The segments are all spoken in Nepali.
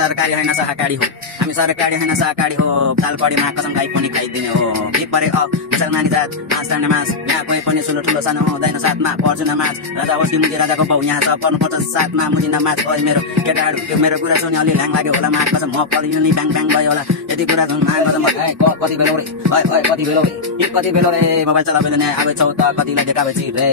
सरकारी होइन सहकारी हो, हामी सरकारी होइन सहकारी हो। तालपडीमा कसम गाई पनि खाइदिने हो। के परे मुसलमानी जात मास खाने मास, यहाँ कोही पनि ठुलो ठुलो सानो हुँदैन साथमा पर्छु नमाज। राजा होस् कि मुजी राजाको बाउ, यहाँ सब पर्नुपर्छ साथमा मुजी नमाज। ओइ मेरो केटाहरू त्यो मेरो कुरा सुनि अलि ल्याङ लाग्यो होला, मा कसम म पलियो नि ब्याङ ब्याङ भयो होला। यति कुरा सुन मा कसम कति बेला रे, कति बेला रे, कति बेला रे, मोबाइल चला बेला नै आवे छौ त कतिलाई देखावेछि रे।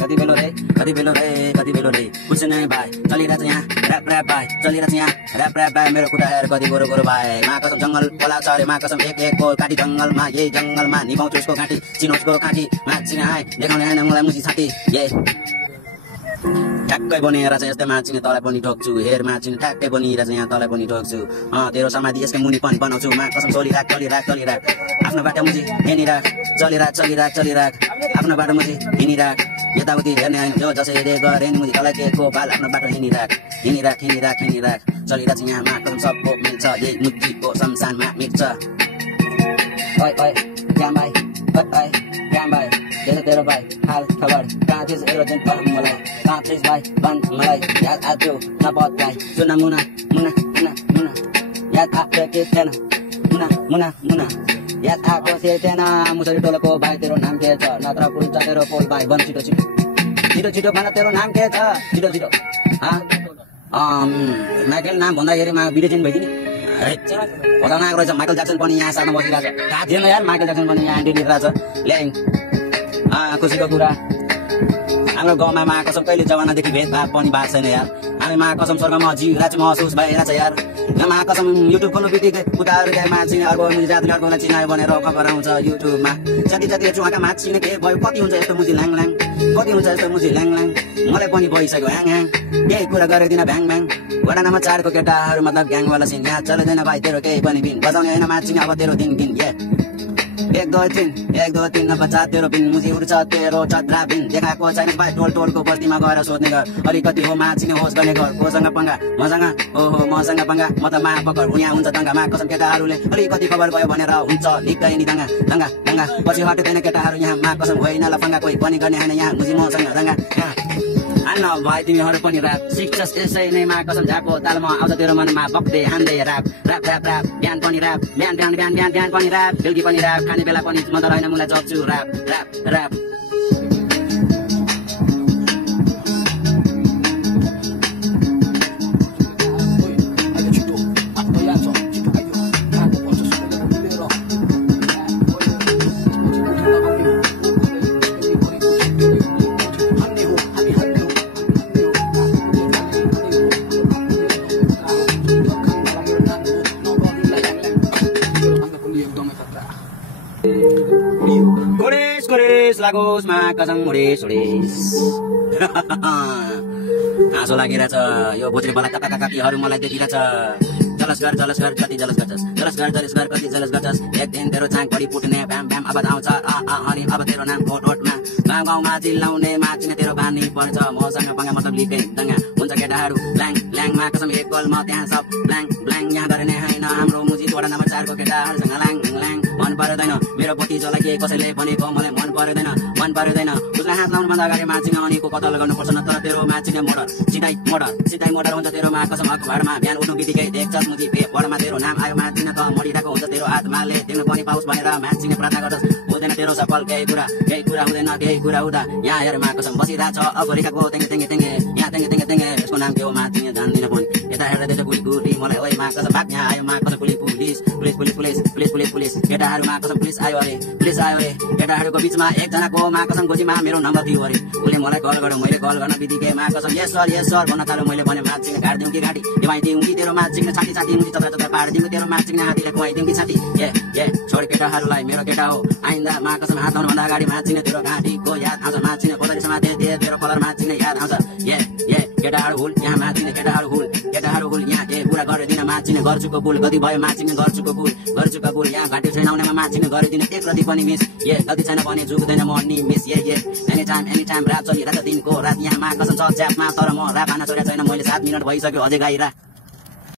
कति बेला रे, कति बेला रे, कति बेला रे, कुछ नै भाइ चलिरहेछ यहाँ ऱ्याप ऱ्याप भाइ चलिरहेछ यहाँ ऱ्याप ऱ्याप भाइ। मेरो कुरा हेर कति गोरो गोरो भाइ। मा कसम जङ्गल खोला छ रे, मा कसम एक एकको काटी जङ्गलमा, यही जङ्गलमा निभाउँछु उसको काटी चिनोजको काटी माछिने आए देखाउने होइन मलाई मुसी छाती। ये ठ्याक्कै बनिएर चाहिँ यस्तै माछिने तँलाई पनि ठोक्छु। हेर माछिने ठ्याक्कै बनिएर चाहिँ यहाँ तँलाई पनि ठोक्छु। तेरो समाधि यसकै मुनि पनि बनाउँछु। मा कसम चलिराख चलिराख चलिराख, आफ्नो बाटो मुजी हिँडिराख चलिराख चलिराख चलिराख, आफ्नो बाटो मुजी हिँडिराख। यताउति हेर्ने होइन जो जसैले गरे नि मुजी तँलाई के को बाल, आफ्नो बाटो हिँडिराख हिँडिराख हिँडिराख हिँडिराख। चलिरहेछ यहाँ मा कसम सबको मिल्छ, यही मुजीको शमशानमा मिल्छ। ओइ ओइ क्याम भाइ, ओइ ओइ क्याम भाइ, के छ तेरो भाइ हाल खबर, कहाँ थिएछ एरो दिन भन मलाई, कहाँ थिएछ भाइ भन मलाई। याद आयो नपत्याइ सुन मुना मुना मुना मुना, याद आयो के थिएन मुना मुना मुना, याद आएको थिएन मुसरी टोलको भाइ तेरो नाम के छ, नत्र पुल्छ तेरो पोल भाइ भन छिटो छिटो छिटो छिटो भन तेरो नाम के छ छिटो छिटो। माइकल नाम भन्दाखेरि मा भिडियो चिन भइदिने बजाउन आएको रहेछ। माइकल ज्याक्सन पनि यहाँ साथमा बसिरहेछ, थाहा थिएन यार माइकल ज्याक्सन पनि यहाँ एन्ट्री लिइरहेछ। ल्याङ खुसीको कुरा हाम्रो गाउँमा मा कसम कहिले जमानादेखि भेदभाव पनि भएको छैन यार। हामी मा कसम स्वर्गमा जिउरा चाहिँ महसुस भइरहेछ यार। यहाँ मा कसम युट्युब खोल्नु बित्तिकै उताहरू मान्छे अर्को जातिले अर्कोलाई चिनायो भनेर खबर आउँछ युट्युबमा। जति जति हेर्छु उहाँका मान्छे के भयो, कति हुन्छ यस्तो मुजी ल्याङ ल्याङ, कति हुन्छ यस्तो मुजी ल्याङ ल्याङ। मलाई पनि भइसक्यो ह्याङ ह्याङ, केही कुरा गरिदिन भ्याङ भ्याङ। वडा नम्बर 4 को केटाहरू मतलब ग्याङवाला सिन, यहाँ चल्दैन भाइ तेरो केही पनि बिन, बजाउने होइन मान्छे अब तेरो दिन गिन। ये 1 2 3 1 2 3 नम्बर 4 तेरो बिन, मुजी उड्छ तेरो चत्रा बिन। देखाएको छैन भाइ टोल टोलको बस्तीमा गएर सोध्ने घर, अलिकति हो माछिने होस् गर्ने घर। कोसँग पंगा मसँग ओहो मसँग पंगा, म त मा पकर यहाँ हुन्छ दङ्गा। मा कसम केटाहरूले अलिकति खबर गयो भनेर हुन्छ निकै नि दङ्गा दङ्गा दङ्गा। पछि हटेदैन केटाहरू यहाँ, मा कसम होइन लफङ्गा कोही पनि गर्ने होइन यहाँ, मुजी मसँग दङ्गा। आन्न भाइ तिमीहरू पनि ऱ्याप सिक्छस् यसै नै, मा कसम झाको तालमा आउँछ तेरो मनमा बक्दै हान्दै ऱ्याप ऱ्याप ऱ्याप ऱ्याप। बिहान पनि ऱ्याप बिहान बिहान बिहान बिहान बिहान पनि ऱ्याप, बेलुकी पनि ऱ्याप, खाने बेला पनि म त होइन मुलाई जप्छु ऱ्याप ऱ्याप ऱ्याप। गोरेस गोरेस लागोस् मा कसम मुडेस उडेस। हाँसो लागिरहेछ यो भोजरे बला काका काकीहरू मलाई देखिरहेछ। जलस गर कति जलस गर्छस्, जलस गर कति जलस गर्छस्। एक दिन तेरो चाङ बढी फुट्ने भ्याम भ्याम आवाज आउँछ अनि अब तेरो नाम भोट भोटमा। गाउँ गाउँमा चिल्लाउने माचिने तेरो बानी पर्छ, मसँग पंगा मतलब लिपे दङ्गा हुन्छ केटाहरू ल्याङ ल्याङमा कसम एक बलमा त्यहाँ सब ब्ल्याङ ब्ल्याङ। यहाँ गर्ने होइन हाम्रो मुजी वडा नम्बर 4 को केटाहरूसँग ल्याङ ल्याङ। मन पर्दैन मेरो पट्टि चलाइए कसैले भनेको मलाई मन पर्दैन मन पर्दैन। उसलाई हात लाउनु भन्दा अगाडि माचिने अनिको कता लगाउनुपर्छ, नत्र तेरो माचिने मोटर सिधै मोटर हुन्छ तेरो मा कसम अखबारमा। बिहान उठ्नु बित्तिकै देख्छस् मुजी पेपरमा तेरो नाम आयो माचिने त मरिरहेको हुन्छ तेरो आत्माले, देख्नु पनि पाओस् भनेर माचिने प्रार्थना गर्छस्। हुँदैन तेरो सफल केही कुरा हुँदैन केही कुरा हुँदा। यहाँ हेर मा कसम बसिरहेछ अफ्रिकाको तेङ्गे तेङ्गे तेङ्गे, यहाँ तेङ्गे तेङ्गे तेङ्गे। यसको नाम के हो माचिने जान्दिनँ पनि, यता हेर्दा देख्छ गुली गुली मलाई। ओइ मा कसम भाग यहाँ आयो मा कसम police police police police police police police police. केटाहरू मा कसम पुलिस आयो अरे पुलिस आयो अरे। केटाहरूको बिचमा एकजनाको मा कसम गोजीमा मेरो नम्बर दियो अरे। उसले मलाई कल गर्यो, मैले कल गर्न बित्तिकै मा कसम यस सर भन्न थाल्यो। मैले भने माचिने घाटिदिउँ कि घाँटी दिउँ कि तेरो माचिने छाती छाती मुजी चप्रा चप्रा पारिदिउँ कि तेरो माचिने हातीले खुवाइदिउँ कि छाती। ए छोरी केटाहरूलाई मेरो केटा हो आइन्दा मा कसम हात लाउनुभन्दा अगाडि माचिने तेरो घाँटीको याद आउँछ। माचिने कोदरी समाते तेरो कलर माचिने याद आउँछ। ए केटाहरू हुल यहाँ माचिने केटाहरू हुल यहाँ के कुरा गरिदिन माचिने गर्छुको पुल। कति भयो माचिने गर्छुको पुल यहाँ घाँटी छैन आउनेमा माचिने गरिदिने एक रति पनि मिस। ए कति छैन भने झुक्दैन म नि मिस। एनी टाइम रात चलिरहेछ दिनको रात यहाँ मा कसम छ च्यापमा, तर म रात हान्न छोडेको छैन मैले। 7 मिनट भइसक्यो अझै गाइरा।